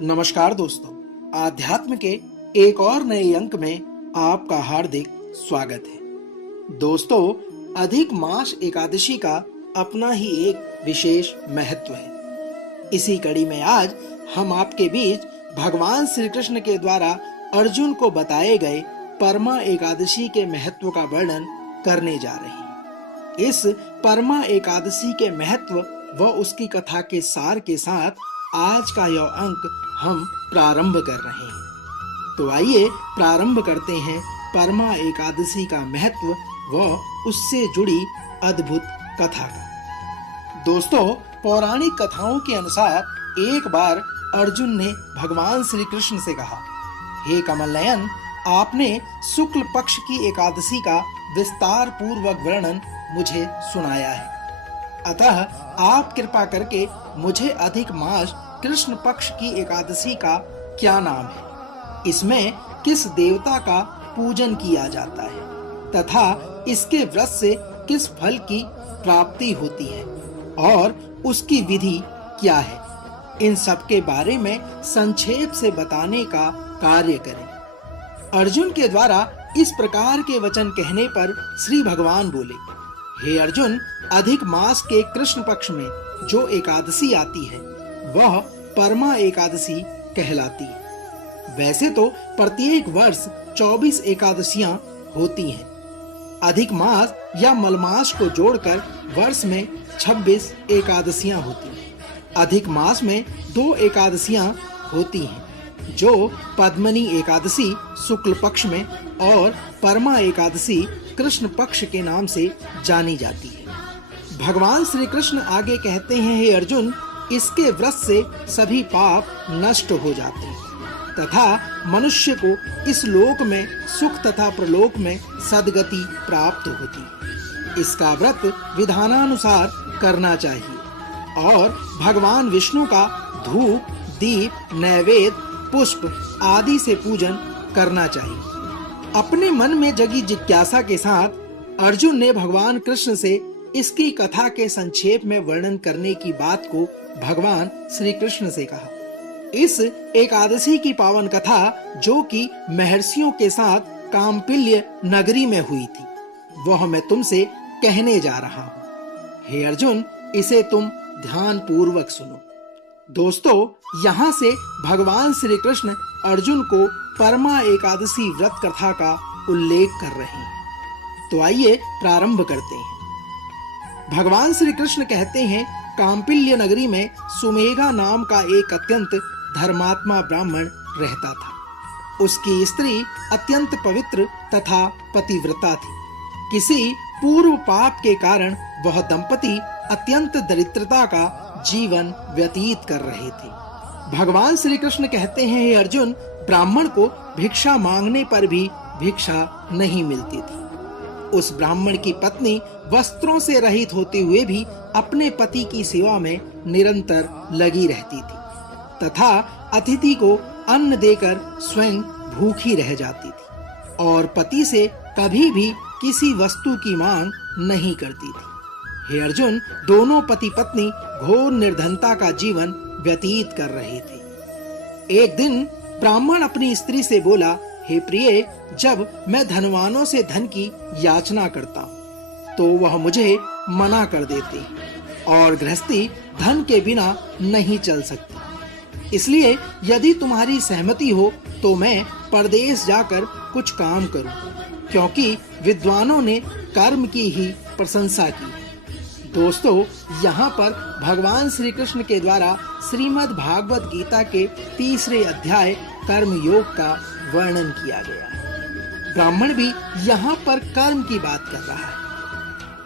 नमस्कार दोस्तों, आध्यात्म के एक और नए अंक में आपका हार्दिक स्वागत है। दोस्तों, अधिक मास एकादशी का अपना ही एक विशेष महत्व है। इसी कड़ी में आज हम आपके बीच भगवान श्री कृष्ण के द्वारा अर्जुन को बताए गए परमा एकादशी के महत्व का वर्णन करने जा रहे हैं। इस परमा एकादशी के महत्व व उसकी कथा के सार के साथ आज का यह अंक हम प्रारंभ कर रहे हैं। तो आइए प्रारंभ करते हैं परमा एकादशी का महत्व व उससे जुड़ी अद्भुत कथा का। दोस्तों, पौराणिक कथाओं के अनुसार एक बार अर्जुन ने भगवान श्री कृष्ण से कहा, हे कमल नयन, आपने शुक्ल पक्ष की एकादशी का विस्तार पूर्वक वर्णन मुझे सुनाया है, अतः आप कृपा करके मुझे अधिक मास कृष्ण पक्ष की एकादशी का क्या नाम है, इसमें किस देवता का पूजन किया जाता है तथा इसके व्रत से किस फल की प्राप्ति होती है और उसकी विधि क्या है, इन सब के बारे में संक्षेप से बताने का कार्य करें। अर्जुन के द्वारा इस प्रकार के वचन कहने पर श्री भगवान बोले, हे अर्जुन, अधिक मास के कृष्ण पक्ष में जो एकादशी आती है वह परमा एकादशी कहलाती है। वैसे तो प्रत्येक वर्ष 24 एकादशियां होती हैं। अधिक मास या मलमास को जोड़कर वर्ष में 26 एकादशियां होती हैं। अधिक मास में 2 एकादशियां होती हैं, जो पद्मनी एकादशी शुक्ल पक्ष में और परमा एकादशी कृष्ण पक्ष के नाम से जानी जाती है। भगवान श्री कृष्ण आगे कहते हैं, हे अर्जुन, इसके व्रत से सभी पाप नष्ट हो जाते हैं तथा मनुष्य को इस लोक में सुख तथा प्रलोक में सद्गति प्राप्त होती है। इसका व्रत विधानानुसार करना चाहिए और भगवान विष्णु का धूप, दीप, नैवेद्य, पुष्प आदि से पूजन करना चाहिए। अपने मन में जगी जिज्ञासा के साथ अर्जुन ने भगवान कृष्ण से इसकी कथा के संक्षेप में वर्णन करने की बात को भगवान श्री कृष्ण से कहा। इस एकादशी की पावन कथा, जो कि महर्षियों के साथ काम्पिल्य नगरी में हुई थी, वह मैं तुमसे कहने जा रहा हूँ। हे अर्जुन, इसे तुम ध्यान पूर्वक सुनो। दोस्तों, यहाँ से भगवान श्री कृष्ण अर्जुन को परमा एकादशी व्रत कथा का उल्लेख कर रहे हैं। तो आइए प्रारंभ करते हैं। भगवान श्री कृष्ण कहते हैं, काम्पिल्य नगरी में सुमेधा नाम का एक अत्यंत धर्मात्मा ब्राह्मण रहता था। उसकी स्त्री अत्यंत पवित्र तथा पतिव्रता थी। किसी पूर्व पाप के कारण वह दंपति अत्यंत दरिद्रता का जीवन व्यतीत कर रहे थे। भगवान श्री कृष्ण कहते हैं, हे अर्जुन, ब्राह्मण को भिक्षा मांगने पर भी भिक्षा नहीं मिलती थी। उस ब्राह्मण की पत्नी वस्त्रों से रहित होते हुए भी अपने पति की सेवा में निरंतर लगी रहती थी तथा अतिथि को अन्न देकर स्वयं भूखी रह जाती थी और पति से कभी भी किसी वस्तु की मांग नहीं करती थी। हे अर्जुन, दोनों पति पत्नी घोर निर्धनता का जीवन व्यतीत कर रहे थे। एक दिन ब्राह्मण अपनी स्त्री से बोला, हे प्रिय, जब मैं धनवानों से धन की याचना करता हूँ तो वह मुझे मना कर देते हैं और गृहस्थी धन के बिना नहीं चल सकती। इसलिए यदि तुम्हारी सहमति हो तो मैं परदेश जाकर कुछ काम करूं, क्योंकि विद्वानों ने कर्म की ही प्रशंसा की। दोस्तों, यहाँ पर भगवान श्री कृष्ण के द्वारा श्रीमद् भागवत गीता के 3 अध्याय कर्म योग का वर्णन किया गया है। ब्राह्मण भी यहाँ पर कर्म की बात कर रहा है।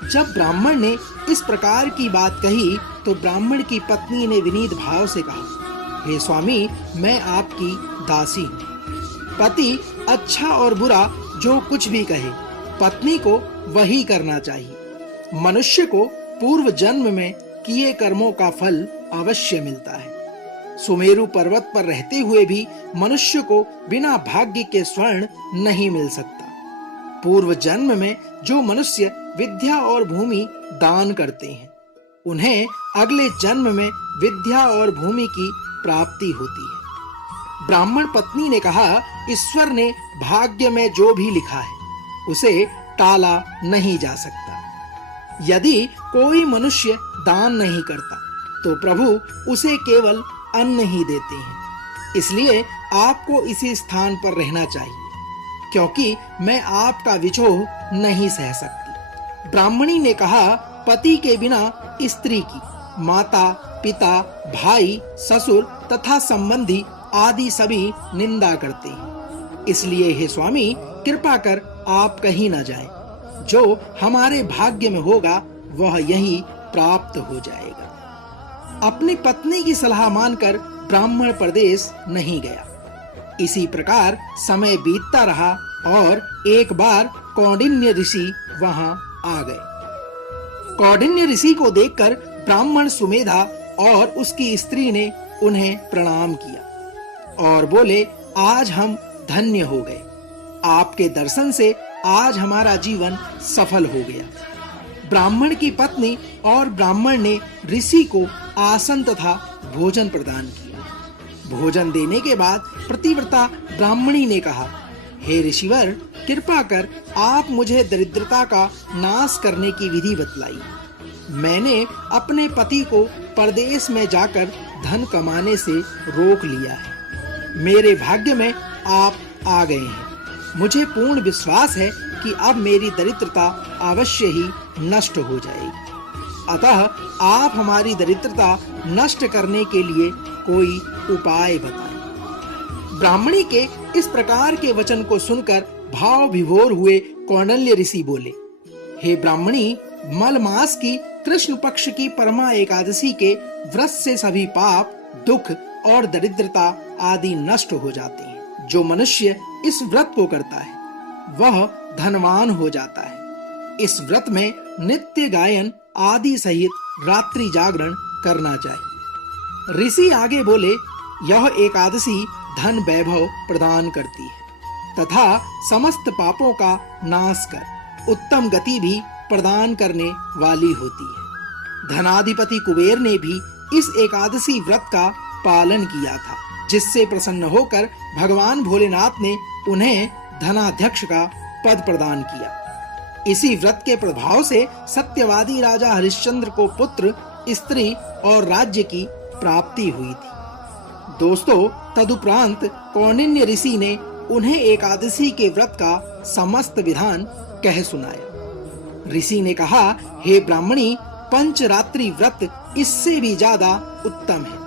जब ब्राह्मण ने इस प्रकार की बात कही तो ब्राह्मण की पत्नी ने विनीत भाव से कहा, हे स्वामी, मैं आपकी दासी हूँ। पति अच्छा और बुरा जो कुछ भी कहे, पत्नी को वही करना चाहिए। मनुष्य को पूर्व जन्म में किए कर्मों का फल अवश्य मिलता है। सुमेरु पर्वत पर रहते हुए भी मनुष्य को बिना भाग्य के स्वर्ण नहीं मिल सकता। पूर्व जन्म में जो मनुष्य विद्या और भूमि दान करते हैं, उन्हें अगले जन्म में विद्या और भूमि की प्राप्ति होती है। ब्राह्मण पत्नी ने कहा, ईश्वर ने भाग्य में जो भी लिखा है उसे टाला नहीं जा सकता। यदि कोई मनुष्य दान नहीं करता तो प्रभु उसे केवल अन्न ही देते हैं। इसलिए आपको इसी स्थान पर रहना चाहिए, क्योंकि मैं आपका विछोह नहीं सह सकती। ब्राह्मणी ने कहा, पति के बिना स्त्री की माता, पिता, भाई, ससुर तथा संबंधी आदि सभी निंदा करते हैं। इसलिए हे स्वामी, कृपा कर आप कहीं न जाएं। जो हमारे भाग्य में होगा वह यहीं प्राप्त हो जाएगा। अपनी पत्नी की सलाह मानकर ब्राह्मण परदेश नहीं गया। इसी प्रकार समय बीतता रहा और एक बार कौंडिन्य ऋषि वहां आ गए। कौंडिन्य ऋषि को देखकर ब्राह्मण सुमेधा और उसकी स्त्री ने उन्हें प्रणाम किया और बोले, आज हम धन्य हो गए। आपके दर्शन से आज हमारा जीवन सफल हो गया। ब्राह्मण की पत्नी और ब्राह्मण ने ऋषि को आसन तथा भोजन प्रदान किया। भोजन देने के बाद पतिव्रता ब्राह्मणी ने कहा, हे ऋषिवर, कृपा कर आप मुझे दरिद्रता का नाश करने की विधि बतलाई। मैंने अपने पति को परदेश में जाकर धन कमाने से रोक लिया है। मेरे भाग्य में आप आ गए हैं। मुझे पूर्ण विश्वास है कि अब मेरी दरिद्रता अवश्य ही नष्ट हो जाएगी। अतः आप हमारी दरिद्रता नष्ट करने के लिए कोई उपाय बताएं। ब्राह्मणी के इस प्रकार के वचन को सुनकर भाव विभोर हुए कौंडिन्य ऋषि बोले, हे ब्राह्मणी, मल मास की कृष्ण पक्ष की परमा एकादशी के व्रत से सभी पाप, दुख और दरिद्रता आदि नष्ट हो जाते हैं। जो मनुष्य इस व्रत को करता है वह धनवान हो जाता है। इस व्रत में नित्य गायन आदि सहित रात्रि जागरण करना चाहिए। ऋषि आगे बोले, यह एकादशी धन वैभव प्रदान करती है तथा समस्त पापों का नाश कर उत्तम गति भी प्रदान करने वाली होती है। धनाधिपति कुबेर ने भी इस एकादशी व्रत का पालन किया था, जिससे प्रसन्न होकर भगवान भोलेनाथ ने उन्हें धनाध्यक्ष का पद प्रदान किया। इसी व्रत के प्रभाव से सत्यवादी राजा हरिश्चंद्र को पुत्र, स्त्री और राज्य की प्राप्ति हुई थी। दोस्तों, तदुपरांत कौंडिन्य ऋषि ने उन्हें एकादशी के व्रत का समस्त विधान कह सुनाया। ऋषि ने कहा, हे ब्राह्मणी, पंचरात्रि व्रत इससे भी ज्यादा उत्तम है।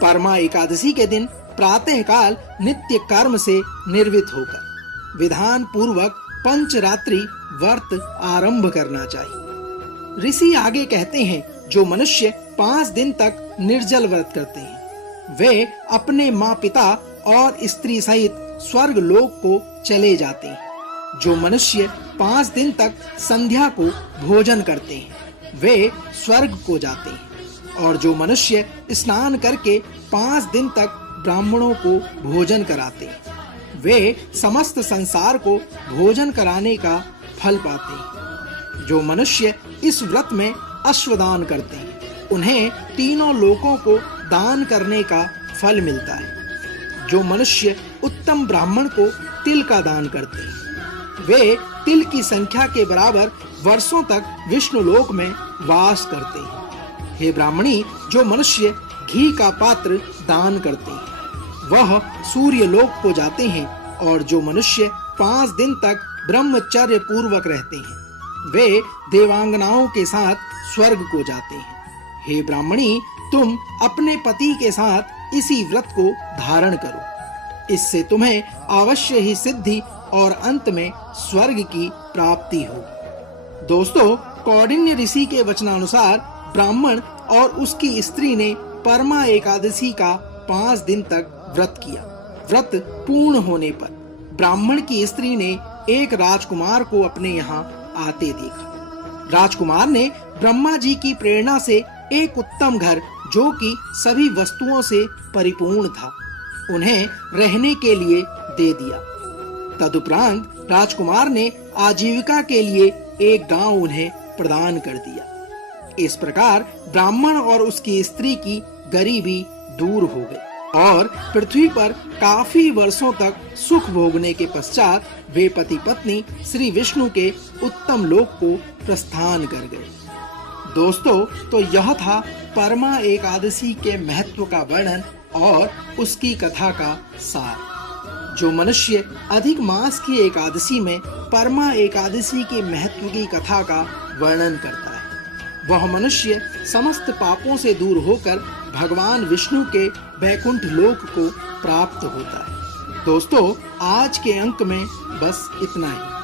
परमा एकादशी के दिन प्रातः काल नित्य कर्म से निर्वृत्त होकर विधान पूर्वक पंचरात्रि व्रत आरंभ करना चाहिए। ऋषि आगे कहते हैं, जो मनुष्य 5 दिन तक निर्जल व्रत करते हैं वे अपने माँ पिता और स्त्री सहित स्वर्ग लोक को चले जाते हैं। जो मनुष्य 5 दिन तक संध्या को भोजन करते हैं वे स्वर्ग को जाते हैं। और जो मनुष्य स्नान करके 5 दिन तक ब्राह्मणों को भोजन कराते हैं वे समस्त संसार को भोजन कराने का फल पाते हैं। जो मनुष्य इस व्रत में अश्वदान करते हैं उन्हें तीनों लोकों को दान करने का फल मिलता है। जो मनुष्य उत्तम ब्राह्मण को तिल का दान करते हैं वे तिल की संख्या के बराबर वर्षों तक विष्णु लोक में वास करते हैं। हे ब्राह्मणी, जो मनुष्य घी का पात्र दान करते हैं वह सूर्य लोक को जाते हैं। और जो मनुष्य 5 दिन तक ब्रह्मचर्य पूर्वक रहते हैं वे देवांगनाओं के साथ स्वर्ग को जाते हैं। हे ब्राह्मणी, तुम अपने पति के साथ इसी व्रत को धारण करो। इससे तुम्हें अवश्य ही सिद्धि और अंत में स्वर्ग की प्राप्ति होगी। दोस्तों, कौंडिन्य ऋषि के वचनानुसार ब्राह्मण और उसकी स्त्री ने परमा एकादशी का 5 दिन तक व्रत किया। व्रत पूर्ण होने पर ब्राह्मण की स्त्री ने एक राजकुमार को अपने यहाँ आते देखा। राजकुमार ने ब्रह्मा जी की प्रेरणा से एक उत्तम घर, जो कि सभी वस्तुओं से परिपूर्ण था, उन्हें रहने के लिए दे दिया। तदुपरांत राजकुमार ने आजीविका के लिए एक गांव उन्हें प्रदान कर दिया। इस प्रकार ब्राह्मण और उसकी स्त्री की गरीबी दूर हो गई और पृथ्वी पर काफी वर्षों तक सुख भोगने के पश्चात वे पति पत्नी श्री विष्णु के उत्तम लोक को प्रस्थान कर गए। दोस्तों, तो यह था परमा एकादशी के महत्व का वर्णन और उसकी कथा का सार। जो मनुष्य अधिक मास की एकादशी में परमा एकादशी के महत्व की कथा का वर्णन करता है, वह मनुष्य समस्त पापों से दूर होकर भगवान विष्णु के वैकुंठ लोक को प्राप्त होता है। दोस्तों, आज के अंक में बस इतना ही।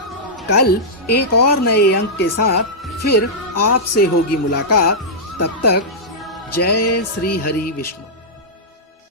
कल एक और नए अंक के साथ फिर आपसे होगी मुलाकात। तब तक जय श्री हरि विष्णु।